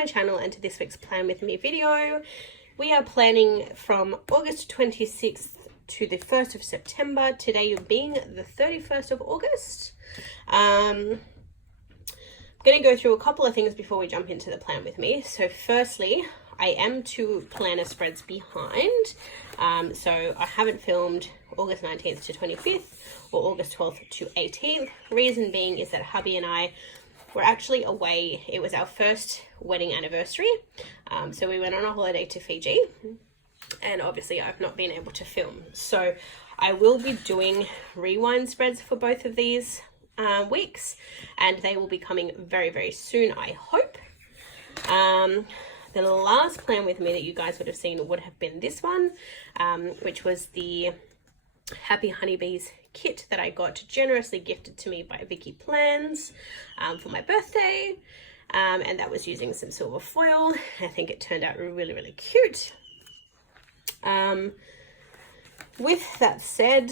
my channel and to this week's Plan With Me video. We are planning from August 26th to the 1st of September, today being the 31st of August. I'm going to go through a couple of things before we jump into the Plan With Me. So firstly, I am 2 planner spreads behind. So I haven't filmed August 19th to 25th or August 12th to 18th. Reason being is that hubby and I were actually away. It was our first wedding anniversary. So we went on a holiday to Fiji, and obviously I've not been able to film. So I will be doing rewind spreads for both of these weeks, and they will be coming very, very soon, I hope. The last Plan With Me that you guys would have seen would have been this one, which was the Happy Honeybees kit that I got generously gifted to me by Vicky Plans for my birthday, and that was using some silver foil. I think it turned out really, really cute. With that said,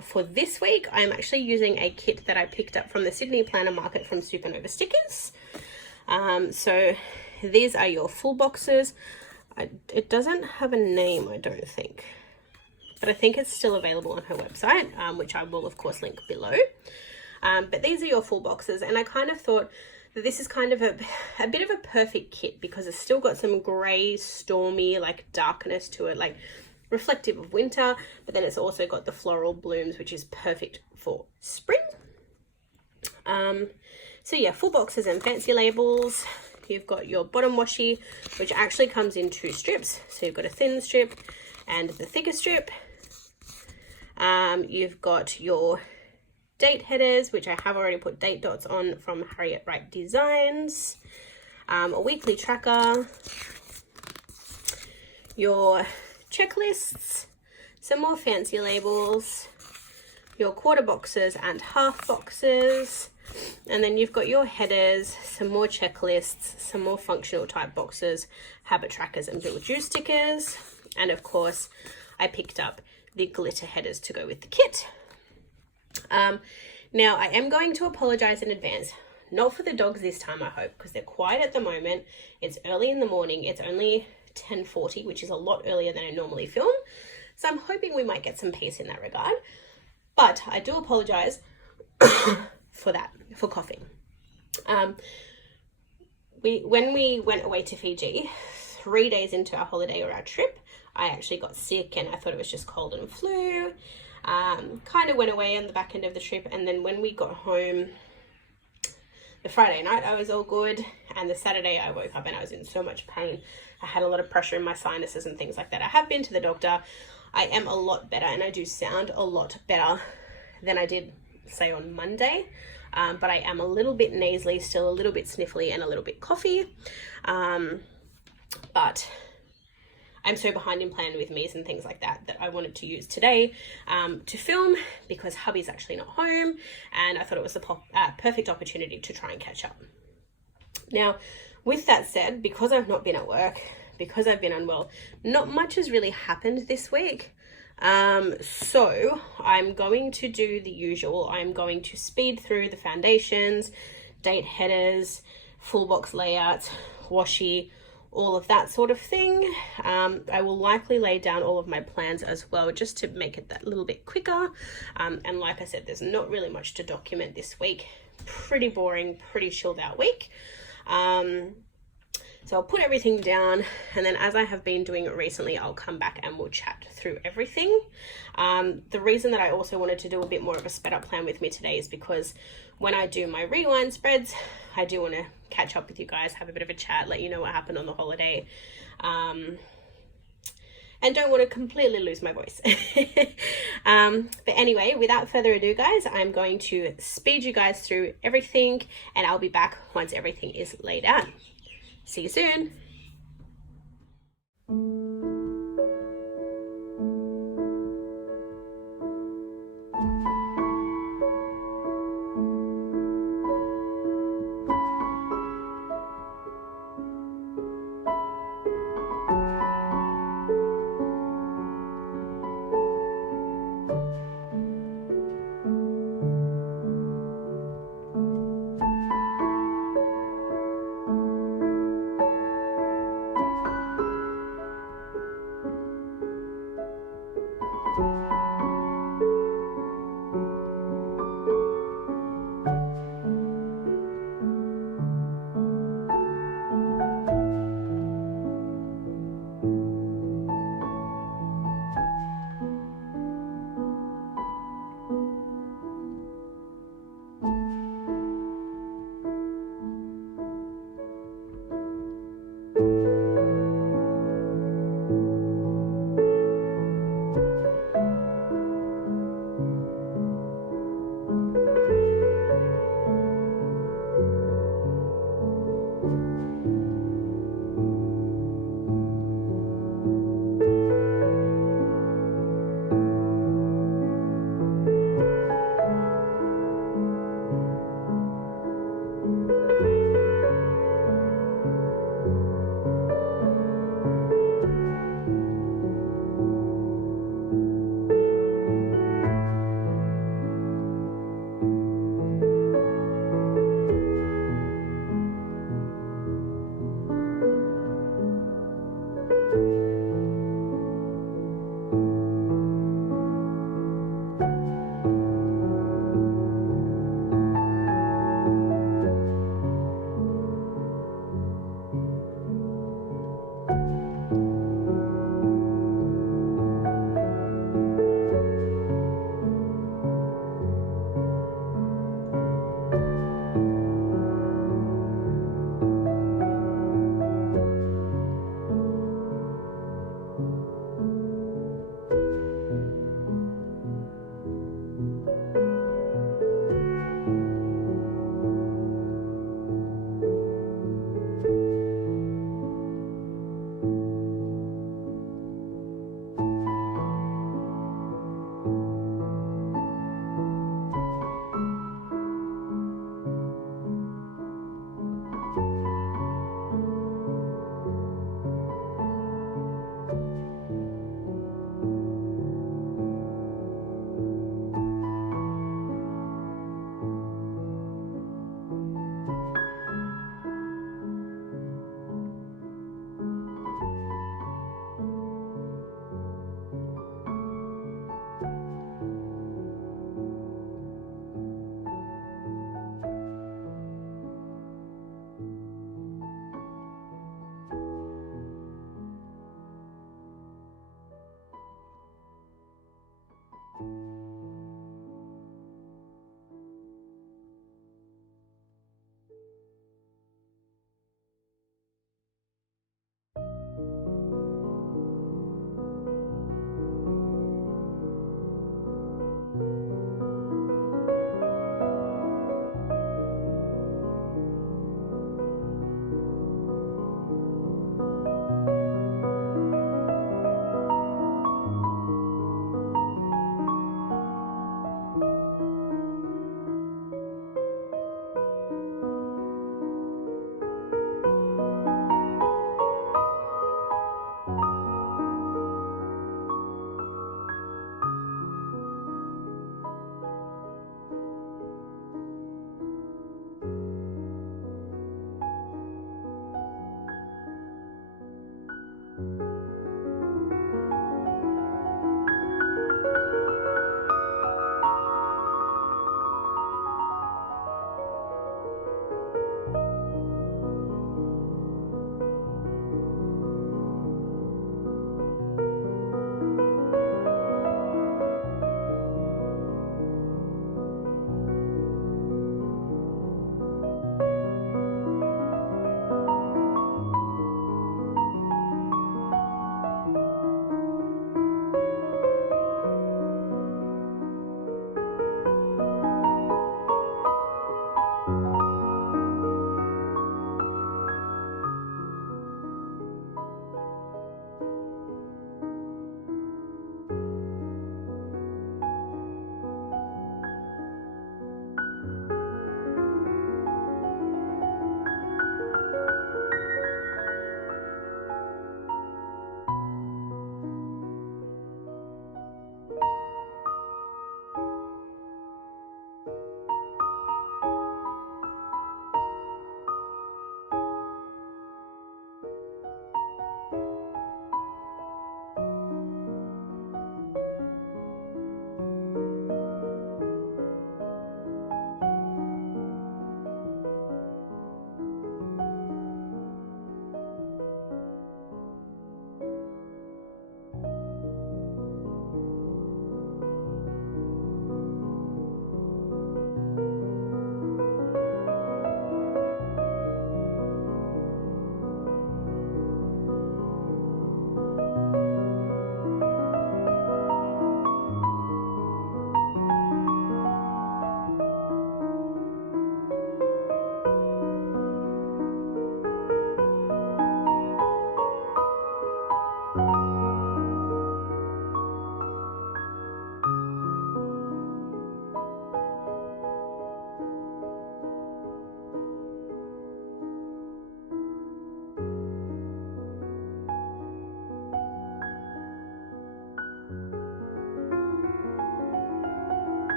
for this week, I'm actually using a kit that I picked up from the Sydney Planner Market from Supernova Stickers. So these are your full boxes. It doesn't have a name, I don't think, but I think it's still available on her website, which I will of course link below. But these are your full boxes, and I kind of thought that this is kind of a bit of a perfect kit because it's still got some grey, stormy, like darkness to it, like reflective of winter, but then it's also got the floral blooms, which is perfect for spring. So yeah, full boxes and fancy labels. You've got your bottom washi, which actually comes in 2 strips. So you've got a thin strip and the thicker strip. You've got your date headers, which I have already put date dots on from Harriet Wright Designs. A weekly tracker. Your checklists. Some more fancy labels. Your quarter boxes and half boxes. And then you've got your headers, some more checklists, some more functional type boxes, habit trackers and build you stickers. And of course, I picked up the glitter headers to go with the kit. Now I am going to apologize in advance, not for the dogs this time, I hope, because they're quiet at the moment. It's early in the morning. It's only 10:40, which is a lot earlier than I normally film. So I'm hoping we might get some peace in that regard. But I do apologize for that, for coughing. When we went away to Fiji, 3 days into our holiday or our trip, I actually got sick and I thought it was just cold and flu. Kind of went away on the back end of the trip, and then when we got home the Friday night, I was all good, and the Saturday I woke up and I was in so much pain. I had a lot of pressure in my sinuses and things like that. I have been to the doctor. I am a lot better, and I do sound a lot better than I did, say, on Monday. But I am a little bit nasally, still a little bit sniffly and a little bit coughy. But I'm so behind in Plan With Me's and things like that that I wanted to use today to film, because hubby's actually not home, and I thought it was the perfect opportunity to try and catch up. Now, with that said, because I've not been at work, because I've been unwell, not much has really happened this week. So I'm going to do the usual. I'm going to speed through the foundations, date headers, full box layouts, washi, all of that sort of thing. I will likely lay down all of my plans as well, just to make it that little bit quicker. And like I said, there's not really much to document this week. Pretty boring, pretty chilled out week. So I'll put everything down, and then as I have been doing it recently, I'll come back and we'll chat through everything. The reason that I also wanted to do a bit more of a sped up Plan With Me today is because when I do my rewind spreads, I do want to catch up with you guys, have a bit of a chat, let you know what happened on the holiday, and don't want to completely lose my voice. But anyway, without further ado, guys, I'm going to speed you guys through everything, and I'll be back once everything is laid out. See you soon.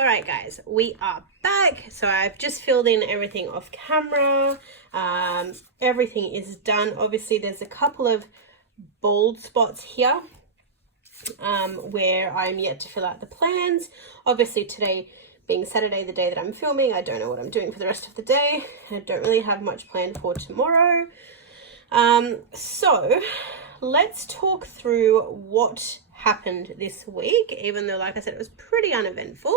Alright guys, we are back. So I've just filled in everything off camera. Everything is done. Obviously there's a couple of bald spots here where I'm yet to fill out the plans. Obviously today being Saturday, the day that I'm filming, I don't know what I'm doing for the rest of the day. I don't really have much planned for tomorrow. So let's talk through what happened this week, even though, like I said, it was pretty uneventful.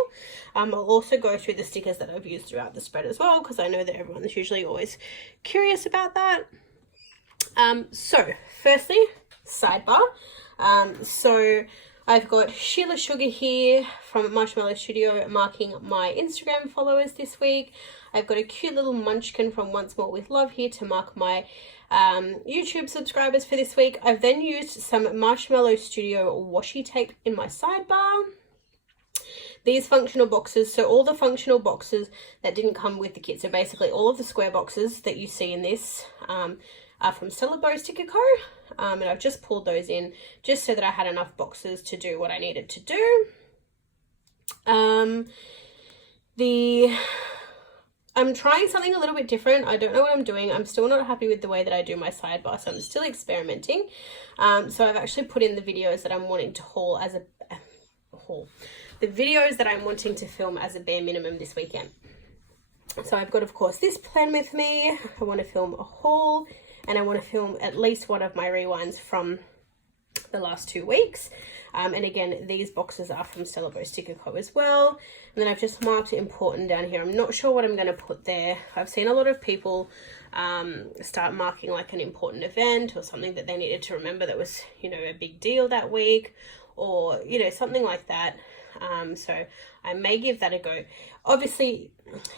I'll also go through the stickers that I've used throughout the spread as well, because I know that everyone's usually always curious about that. So firstly, sidebar. So I've got Sheila Sugar here from Marshmallow Studio marking my Instagram followers this week. I've got a cute little munchkin from Once More With Love here to mark my YouTube subscribers for this week. I've then used some Marshmallow Studio washi tape in my sidebar. These functional boxes, so all the functional boxes that didn't come with the kit, so basically all of the square boxes that you see in this are from Stella Bow Sticker Co. And I've just pulled those in just so that I had enough boxes to do what I needed to do. I'm trying something a little bit different. I don't know what I'm doing. I'm still not happy with the way that I do my sidebar, so I'm still experimenting. So I've actually put in the videos that I'm wanting to haul as a the videos that I'm wanting to film as a bare minimum this weekend. So I've got, of course, this plan with me. I want to film a haul, and I want to film at least one of my rewinds from the last 2 weeks. And again, these boxes are from Stella Bow Sticker Co as well. And then I've just marked important down here. I'm not sure what I'm going to put there. I've seen a lot of people start marking like an important event or something that they needed to remember that was, you know, a big deal that week, or, you know, something like that. So I may give that a go. Obviously,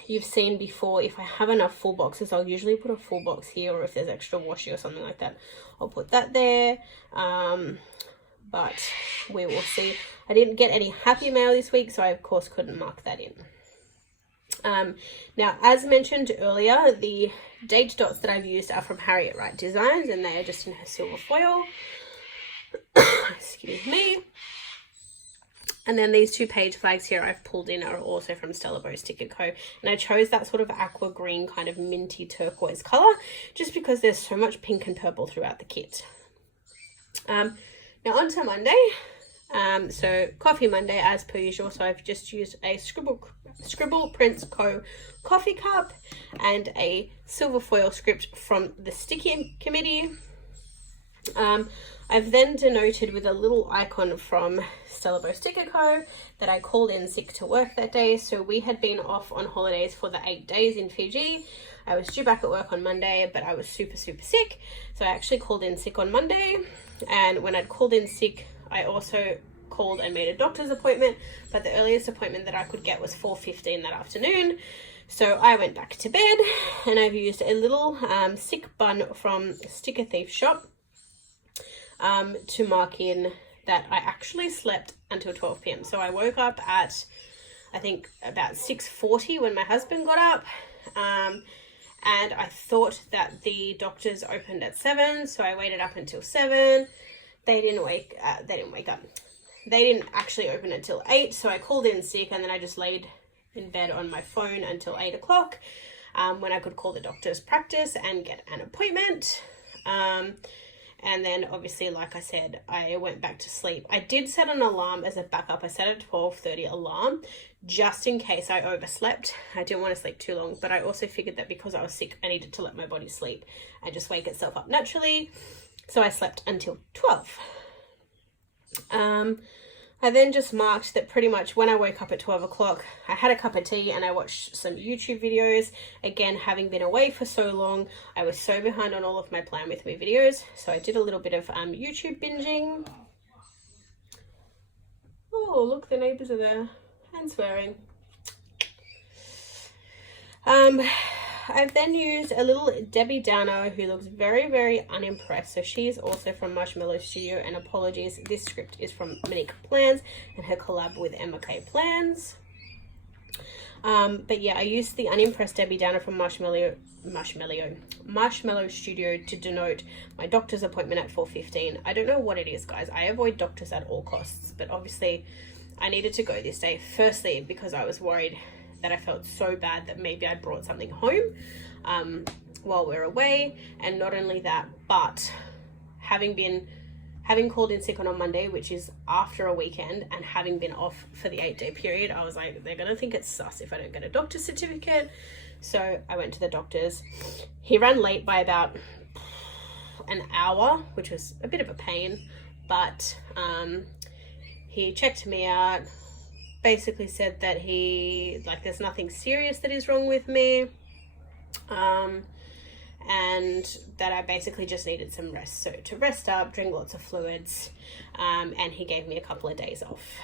you've seen before, if I have enough full boxes, I'll usually put a full box here, or if there's extra washi or something like that, I'll put that there. But we will see. I didn't get any happy mail this week, so I of course couldn't mark that in. Now, as mentioned earlier, the date dots that I've used are from Harriet Wright Designs, and they are just in her silver foil. Excuse me. And then these 2 page flags here I've pulled in are also from Stella Bow Sticker Co. And I chose that sort of aqua green kind of minty turquoise colour just because there's so much pink and purple throughout the kit. Now on to Monday. So Coffee Monday as per usual. So I've just used a Scribble Prints Co. coffee cup and a silver foil script from the Sticky Committee. I've then denoted with a little icon from Stella Bow Sticker Co. that I called in sick to work that day. So we had been off on holidays for the 8 days in Fiji. I was due back at work on Monday, but I was super sick. So I actually called in sick on Monday. And when I'd called in sick, I also called and made a doctor's appointment. But the earliest appointment that I could get was 4:15 that afternoon. So I went back to bed, and I've used a little sick bun from Sticker Thief Shop to mark in that I actually slept until 12 p.m. So I woke up at, I think, about 6:40 when my husband got up. And I thought that the doctors opened at 7, so I waited up until 7. They didn't wake up. They didn't actually open until 8, so I called in sick, and then I just laid in bed on my phone until 8 o'clock when I could call the doctor's practice and get an appointment. And then obviously, like I said, I went back to sleep. I did set an alarm as a backup. I set a 12:30 alarm just in case I overslept. I didn't want to sleep too long, but I also figured that because I was sick, I needed to let my body sleep and just wake itself up naturally. So I slept until 12. I then just marked that pretty much when I woke up at 12 o'clock, I had a cup of tea and I watched some YouTube videos. Again, having been away for so long, I was so behind on all of my Plan With Me videos. So I did a little bit of YouTube binging. Oh, look, the neighbours are there and swearing. I've then used a little Debbie Downer who looks very unimpressed. So she's also from Marshmallow Studio, and apologies, this script is from Monique Plans and her collab with Emma K Plans. But yeah, I used the unimpressed Debbie Downer from Marshmallow Studio to denote my doctor's appointment at 4:15. I don't know what it is, guys. I avoid doctors at all costs, but obviously I needed to go this day. Firstly, because I was worried that I felt so bad that maybe I brought something home while we're away. And not only that, but having called in sick on a Monday, which is after a weekend, and having been off for the 8-day period, I was like, they're gonna think it's sus if I don't get a doctor's certificate. So I went to the doctor's. He ran late by about an hour, which was a bit of a pain, but he checked me out, basically said that there's nothing serious that is wrong with me, and that I basically just needed some rest. So to rest up, drink lots of fluids, and he gave me a couple of days off.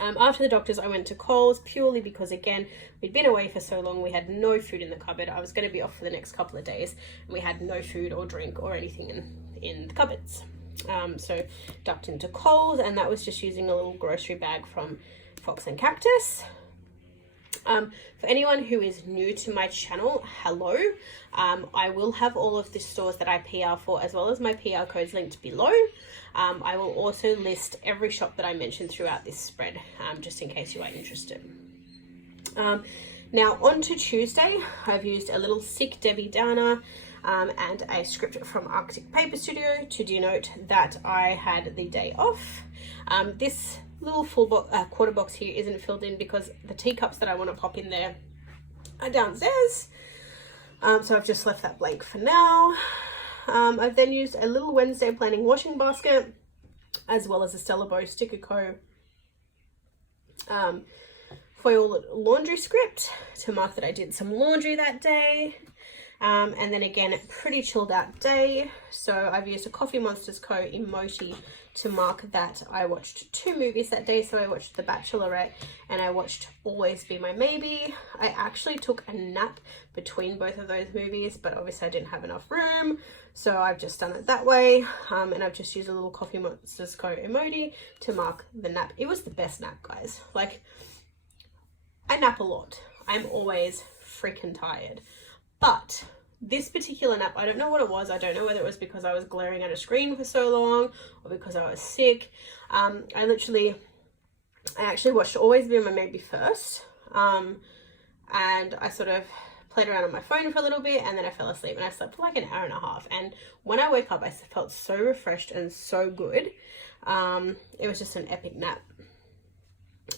After the doctors, I went to Coles purely because, again, we'd been away for so long. We had no food in the cupboard. I was going to be off for the next couple of days, and we had no food or drink or anything in the cupboards. So ducked into Coles, and that was just using a little grocery bag from Fox and Cactus. For anyone who is new to my channel, hello. I will have all of the stores that I PR for, as well as my PR codes, linked below. I will also list every shop that I mentioned throughout this spread, just in case you are interested. Now on to Tuesday, I've used a little Sick Debbie Downer and a script from Arctic Paper Studio to denote that I had the day off. This little quarter box here isn't filled in because the teacups that I want to pop in there are downstairs. So I've just left that blank for now. I've then used a little Wednesday planning washing basket, as well as a Stella Bow Sticker Co. Foil laundry script to mark that I did some laundry that day. And then again, pretty chilled out day. So I've used a Coffeemonsterzco emoji to mark that I watched 2 movies that day. So I watched The Bachelorette and I watched Always Be My Maybe. I actually took a nap between both of those movies, but obviously I didn't have enough room. So I've just done it that way. And I've just used a little Coffeemonsterzco emoji to mark the nap. It was the best nap, guys. Like, I nap a lot. I'm always freaking tired. But this particular nap, I don't know what it was. I don't know whether it was because I was glaring at a screen for so long or because I was sick. I actually watched Always Be My Maybe first. And I sort of played around on my phone for a little bit, and then I fell asleep, and I slept for like an hour and a half. And when I woke up, I felt so refreshed and so good. It was just an epic nap.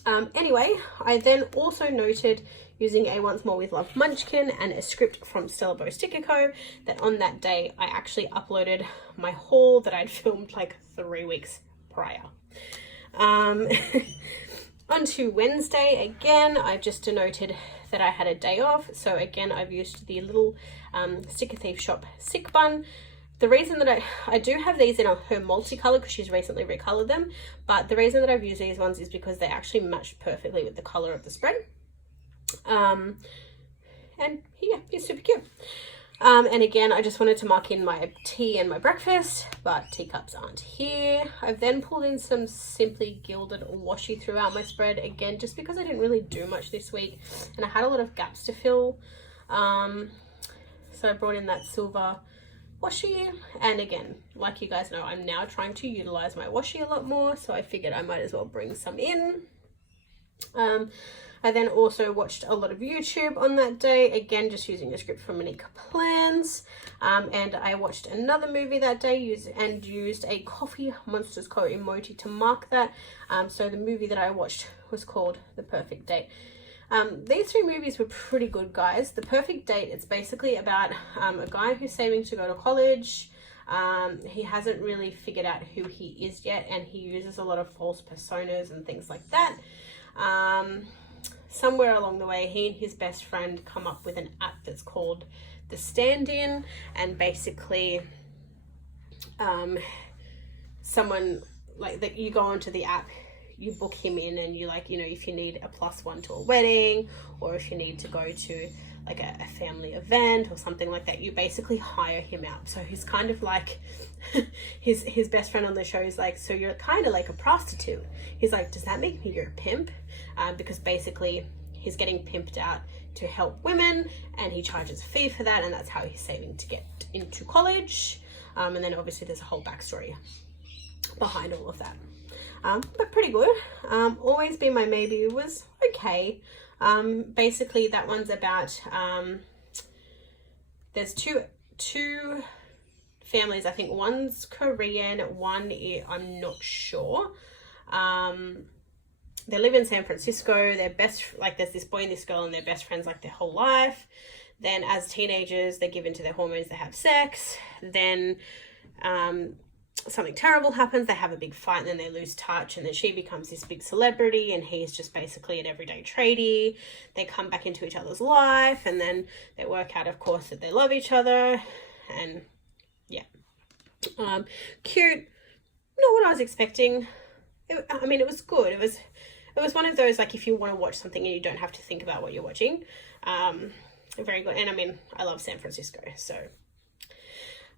Anyway, I then also noted, using a Once More With Love munchkin and a script from Stella Bow Sticker Co, that on that day I actually uploaded my haul that I'd filmed like 3 weeks prior. On to Wednesday, again, I've just denoted that I had a day off. So again, I've used the little Sticker Thief Shop Sick Bun. The reason that I do have these in her multicolor, because she's recently recolored them, but the reason that I've used these ones is because they actually match perfectly with the color of the spread. And yeah, he's super cute. And again, I just wanted to mark in my tea and my breakfast, but teacups aren't here. I've then pulled in some Simply Gilded washi throughout my spread, again, just because I didn't really do much this week and I had a lot of gaps to fill. So I brought in that silver washi, and again, like you guys know, I'm now trying to utilize my washi a lot more, so I figured I might as well bring some in. I then also watched a lot of YouTube on that day, again just using a script from Monique Plans, and I watched another movie that day and used a Coffeemonsterzco emoji to mark that. So the movie that I watched was called The Perfect Date. These 3 movies were pretty good, guys. The Perfect Date, it's basically about a guy who's saving to go to college. He hasn't really figured out who he is yet, and he uses a lot of false personas and things like that. Somewhere along the way, he and his best friend come up with an app that's called The Stand-In, and basically someone like that, you go onto the app, you book him in, and you like, you know, if you need a +1 to a wedding, or if you need to go to like a family event or something like that, you basically hire him out. So he's kind of like his best friend on the show is like, so you're kind of like a prostitute. He's like, does that make me your pimp? Because basically he's getting pimped out to help women, and he charges a fee for that, and that's how he's saving to get into college. And then obviously there's a whole backstory behind all of that. but pretty good. Always Be My Maybe was okay. Basically that one's about, there's two families. I think one's Korean, I'm not sure. They live in San Francisco. They're there's this boy and this girl, and they're best friends like their whole life. Then as teenagers, they give into their hormones, they have sex. Then something terrible happens, they have a big fight, and then they lose touch, and then she becomes this big celebrity, and he's just basically an everyday tradie. They come back into each other's life, and then they work out, of course, that they love each other, and yeah. Cute, not what I was expecting. I mean, it was good. It was one of those, like, if you want to watch something and you don't have to think about what you're watching. Very good. And I mean, I love San Francisco, so.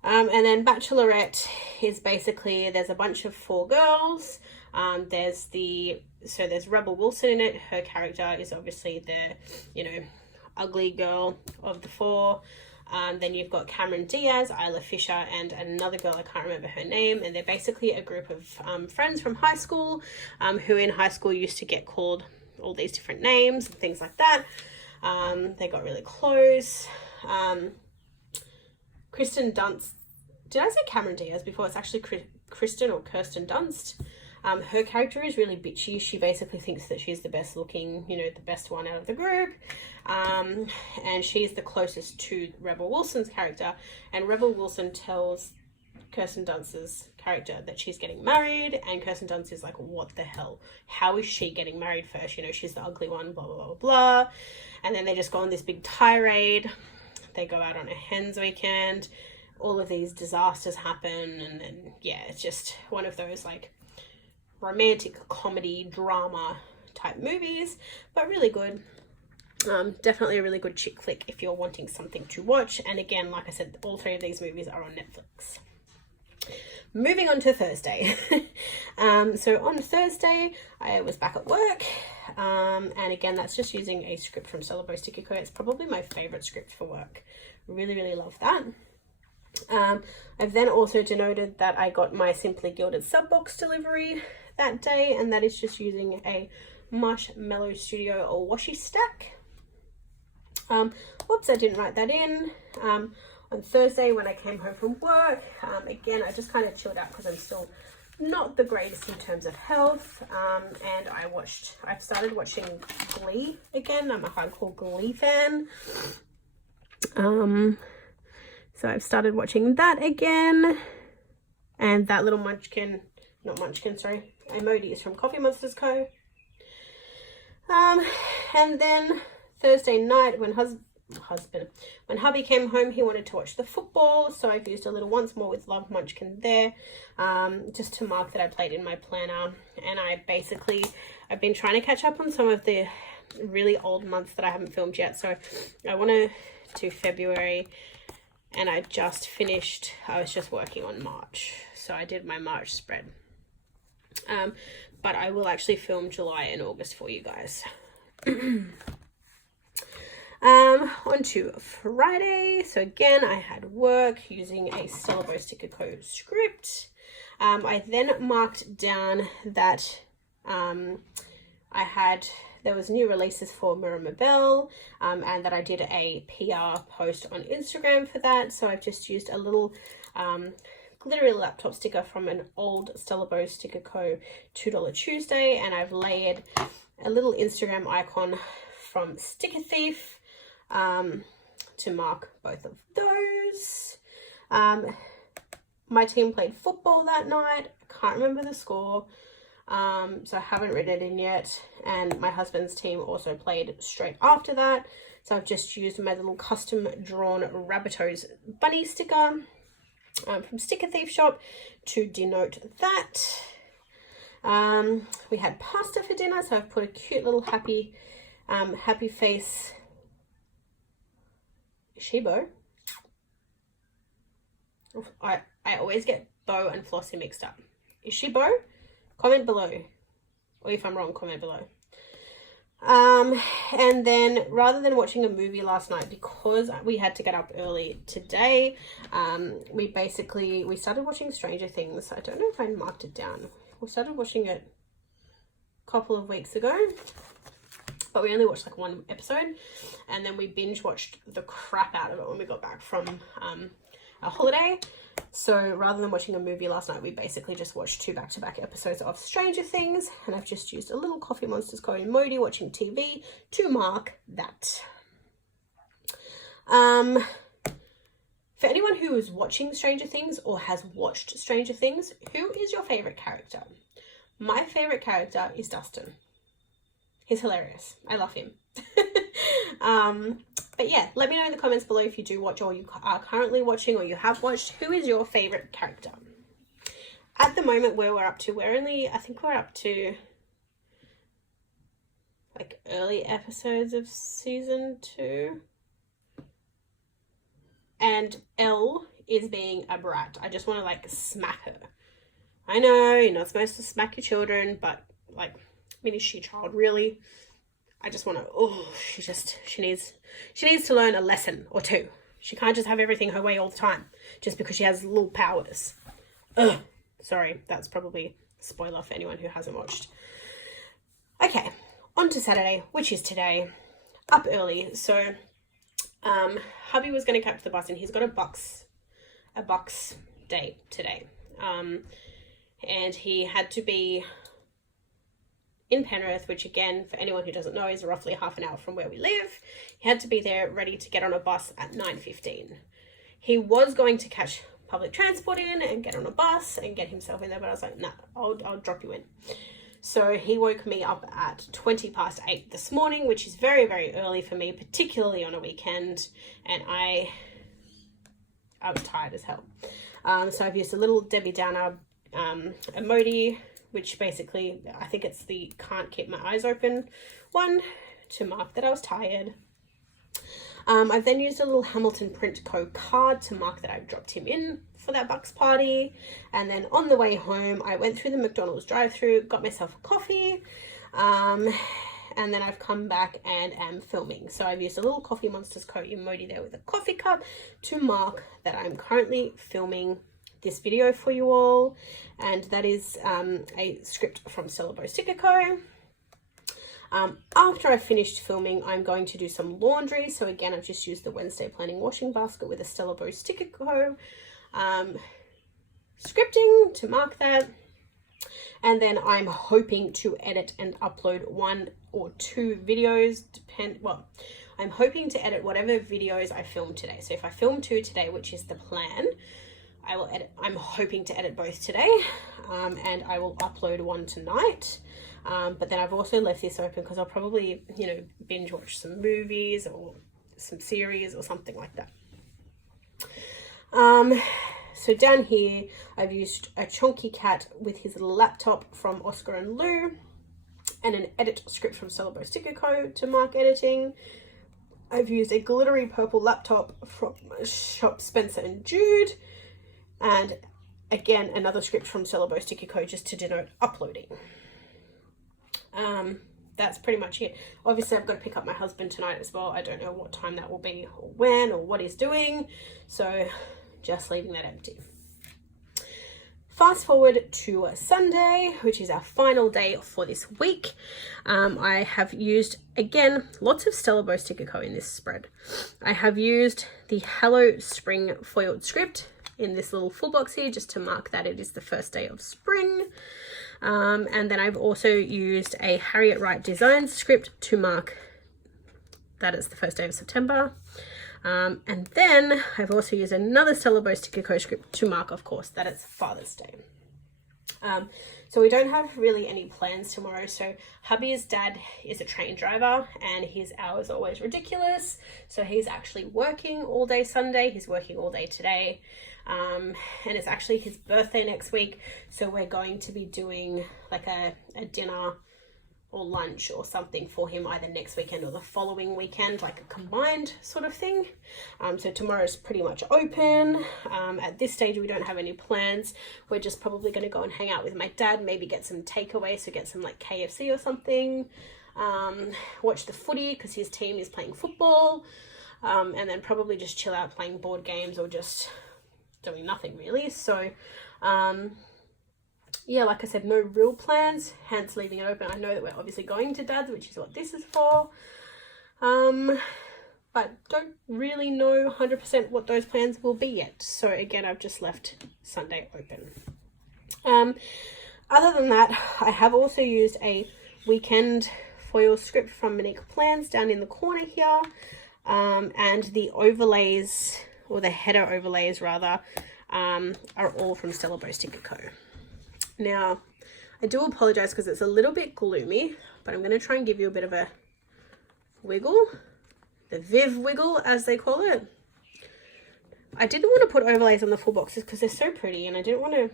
And then Bachelorette is basically, there's a bunch of 4 girls. There's Rebel Wilson in it. Her character is obviously the, ugly girl of the 4. Then you've got Cameron Diaz, Isla Fisher, and another girl, I can't remember her name. And they're basically a group of friends from high school, who in high school used to get called all these different names and things like that. They got really close. Kristen Dunst, did I say Cameron Diaz before? It's actually Kristen or Kirsten Dunst. Her character is really bitchy. She basically thinks that she's the best looking, the best one out of the group. And she's the closest to Rebel Wilson's character. And Rebel Wilson tells Kirsten Dunst's character that she's getting married. And Kirsten Dunst is like, what the hell? How is she getting married first? She's the ugly one, blah, blah, blah, blah. And then they just go on this big tirade. They go out on a hens weekend. All of these disasters happen. And then, yeah, it's just one of those, like, romantic comedy drama type movies, but really good. Definitely a really good chick flick if you're wanting something to watch. And again, like I said, all 3 of these movies are on Netflix. Moving on to Thursday. So on Thursday, I was back at work. And again, that's just using a script from Sticker Co. It's probably my favorite script for work. Really, really love that. I've then also denoted that I got my Simply Gilded sub box delivery that day, and that is just using a Marshmallow Studio or washi stack. Whoops, I didn't write that in. On Thursday when I came home from work, again, I just kind of chilled out because I'm still not the greatest in terms of health. And I've started watching Glee again. I'm a hardcore Glee fan. So I've started watching that again. And that little emoji is from Coffeemonsterzco. And then Thursday night when hubby came home, he wanted to watch the football, so I've used a little Once More with Love Munchkin there, just to mark that I played in my planner. And I've been trying to catch up on some of the really old months that I haven't filmed yet, so I want to do February, and I was just working on March, so I did my March spread. But I will actually film July and August for you guys. On to Friday. So again, I had work using a Sticker Co script. I then marked down that there was new releases for Mirabelle, and that I did a PR post on Instagram for that. So I've just used a little glittery laptop sticker from an old Sticker Co $2 Tuesday, and I've layered a little Instagram icon from Sticker Thief to mark both of those. My team played football that night. I can't remember the score, so I haven't written it in yet. And my husband's team also played straight after that. So I've just used my little custom drawn Rabbitohs bunny sticker from Sticker Thief shop to denote that. We had pasta for dinner, so I've put a cute little happy face Shibo. I always get Bo and Flossie mixed up. Is she Bo? Comment below. Or if I'm wrong, comment below. And then rather than watching a movie last night, because we had to get up early today, we started watching Stranger Things. I don't know if I marked it down. We started watching it couple of weeks ago, but we only watched like one episode, and then we binge watched the crap out of it when we got back from a holiday. So rather than watching a movie last night, we basically just watched 2 back-to-back episodes of Stranger Things, and I've just used a little Coffeemonsterzco emoji watching TV to mark that. For anyone who is watching Stranger Things or has watched Stranger Things, who is your favourite character? My favourite character is Dustin. He's hilarious. I love him. But yeah, let me know in the comments below if you do watch or you are currently watching or you have watched. Who is your favourite character? At the moment, where we're up to, I think we're up to like early episodes of season 2. And Elle is being a brat. I just want to like smack her. I know you're not supposed to smack your children, but like, I mean, is she a child really? I just want to, she needs to learn a lesson or two. She can't just have everything her way all the time just because she has little powers. Ugh. Sorry, that's probably a spoiler for anyone who hasn't watched. Okay, on to Saturday, which is today. Up early, so hubby was going to catch the bus, and he's got a bucks day today. And he had to be in Penrith, which again, for anyone who doesn't know, is roughly half an hour from where we live. He had to be there ready to get on a bus at 9:15. He was going to catch public transport in and get on a bus and get himself in there, but I was like, nah, I'll drop you in. So he woke me up at 8:20 this morning, which is very, very early for me, particularly on a weekend, and I was tired as hell. So I've used a little Debbie Downer emoji, which basically, I think it's the can't keep my eyes open one, to mark that I was tired. I've then used a little Hamilton Print Co card to mark that I've dropped him in for that bucks party. And then on the way home, I went through the McDonald's drive-through, got myself a coffee, and then I've come back and am filming. So I've used a little Coffeemonsterzco emoji there with a coffee cup to mark that I'm currently filming this video for you all, and that is a script from Marshmallow Studio. After I've finished filming, I'm going to do some laundry. So again, I've just used the Wednesday planning washing basket with a Marshmallow Studio scripting to mark that. And then I'm hoping to edit and upload 1 or 2 videos, I'm hoping to edit whatever videos I film today. So if I film 2 today, which is the plan, I will edit. I'm hoping to edit both today, and I will upload 1 tonight. But then I've also left this open because I'll probably, binge watch some movies or some series or something like that. So down here, I've used a chunky cat with his laptop from Oscar and Lou, and an edit script from Marshmallow Studio to mark editing. I've used a glittery purple laptop from Shop Spencer and Jude, and again, another script from Marshmallow Studio just to denote uploading. That's pretty much it. Obviously, I've got to pick up my husband tonight as well. I don't know what time that will be or when or what he's doing. So just leaving that empty. Fast forward to Sunday, which is our final day for this week. I have used, again, lots of Marshmallow Studio in this spread. I have used the Hello Spring foiled script in this little full box here just to mark that it is the first day of spring. And then I've also used a Harriet Wright Designs script to mark that it's the first day of September. And then I've also used another Marshmallow Studio script to mark, of course, that it's Father's Day. So we don't have really any plans tomorrow. So hubby's dad is a train driver and his hours are always ridiculous. So he's actually working all day Sunday. He's working all day today. And it's actually his birthday next week. So we're going to be doing like a dinner or lunch or something for him either next weekend or the following weekend, like a combined sort of thing. So tomorrow's pretty much open. At this stage we don't have any plans. We're just probably going to go and hang out with my dad, maybe get some takeaway, so get some like KFC or something, watch the footy because his team is playing football, and then probably just chill out playing board games or just doing nothing really. So yeah, like I said, no real plans, hence leaving it open. I know that we're obviously going to Dad's, which is what this is for. But don't really know 100% what those plans will be yet. So again, I've just left Sunday open. Other than that, I have also used a weekend foil script from Monique Plans down in the corner here. And the overlays, or the header overlays rather, are all from Stella Bow Sticker Co. Now, I do apologize because it's a little bit gloomy, but I'm going to try and give you a bit of a wiggle. The Viv wiggle, as they call it. I didn't want to put overlays on the full boxes because they're so pretty, and I didn't want to,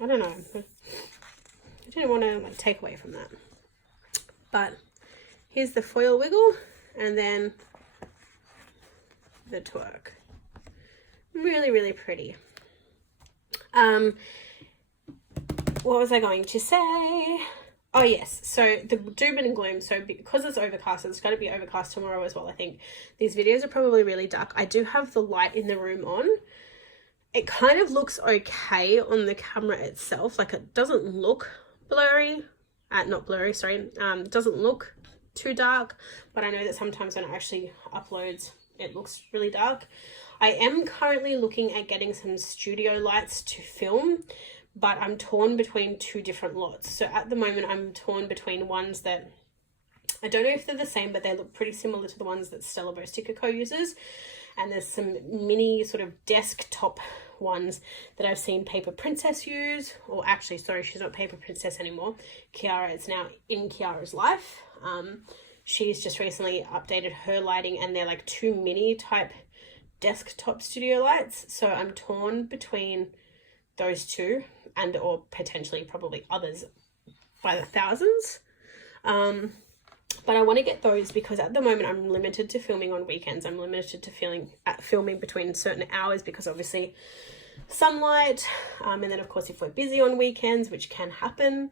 I don't know, I didn't want to like take away from that. But here's the foil wiggle, and then the twerk. Really, really pretty. What was I going to say? Oh yes, so the doom and gloom, so because it's overcast, it's going to be overcast tomorrow as well, I think. These videos are probably really dark. I do have the light in the room on. It kind of looks okay on the camera itself, like it doesn't look blurry, not blurry, sorry, doesn't look too dark, but I know that sometimes when it actually uploads, it looks really dark. I am currently looking at getting some studio lights to film, but I'm torn between two different lots. So at the moment, I'm torn between ones that, I don't know if they're the same, but they look pretty similar to the ones that Stella Bow Sticker Co uses. And there's some mini sort of desktop ones that I've seen Paper Princess use, or actually, sorry, she's not Paper Princess anymore. Kiara is now in Kiara's life. She's just recently updated her lighting, and they're like two mini type desktop studio lights. So I'm torn between those two, and or potentially probably others by the thousands. But I want to get those because at the moment I'm limited to filming on weekends. I'm limited to filming between certain hours because obviously sunlight, and then of course if we're busy on weekends, which can happen,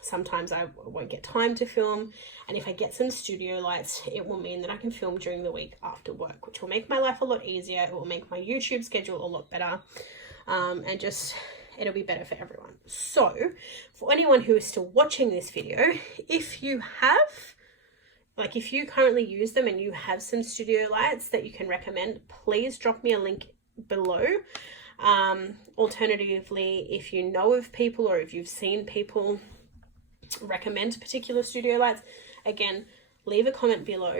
sometimes I won't get time to film. And if I get some studio lights, it will mean that I can film during the week after work, which will make my life a lot easier. It will make my YouTube schedule a lot better. And just, it'll be better for everyone. So for anyone who is still watching this video, if you have, like if you currently use them and you have some studio lights that you can recommend, please drop me a link below. Alternatively, if you know of people or if you've seen people recommend particular studio lights, again, leave a comment below.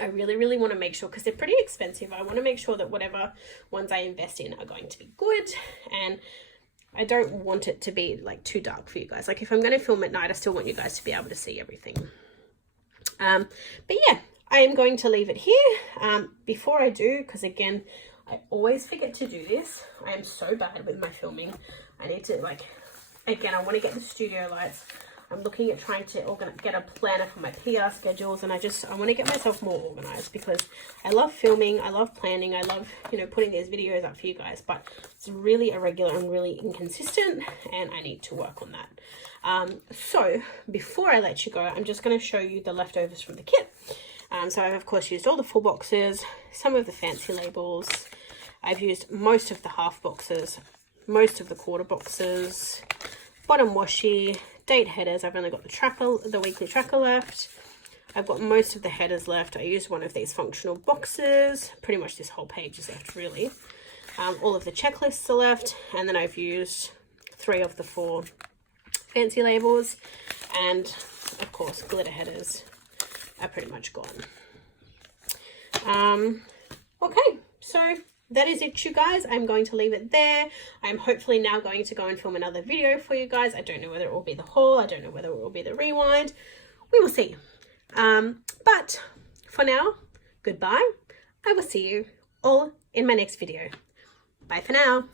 I really want to make sure, because they're pretty expensive, I want to make sure that whatever ones I invest in are going to be good, and I don't want it to be like too dark for you guys. Like if I'm going to film at night, I still want you guys to be able to see everything. But yeah, I am going to leave it here. Before I do, because again, I always forget to do this. I am so bad with my filming. I need to again, I want to get the studio lights. I'm looking at trying to get a planner for my PR schedules, and I want to get myself more organized because I love filming, I love planning, I love, putting these videos up for you guys, but it's really irregular and really inconsistent, and I need to work on that. So before I let you go, I'm just going to show you the leftovers from the kit. So I've of course used all the full boxes, some of the fancy labels. I've used most of the half boxes, most of the quarter boxes, bottom washi, date headers. I've only got the weekly tracker left. I've got most of the headers left. I used one of these functional boxes. Pretty much this whole page is left, really. All of the checklists are left, and then I've used 3 of the 4 fancy labels, and of course glitter headers are pretty much gone. Okay, so that is it, you guys. I'm going to leave it there. I'm hopefully now going to go and film another video for you guys. I don't know whether it will be the haul. I don't know whether it will be the rewind. We will see. But for now, goodbye. I will see you all in my next video. Bye for now.